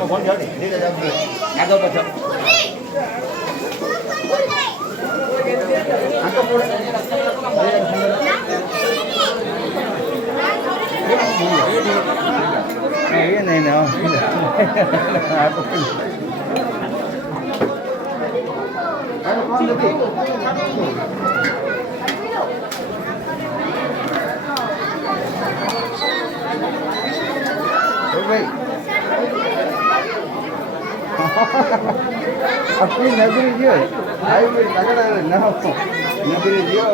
આમાં ફોન જાડે ધીરે જાડે આગળ પાછળ આતો પોડે એ નહીં ના આ તો આનો ફોન નથી ભાઈ अपनी नगरी जो है हाईवे नगर नगरी जो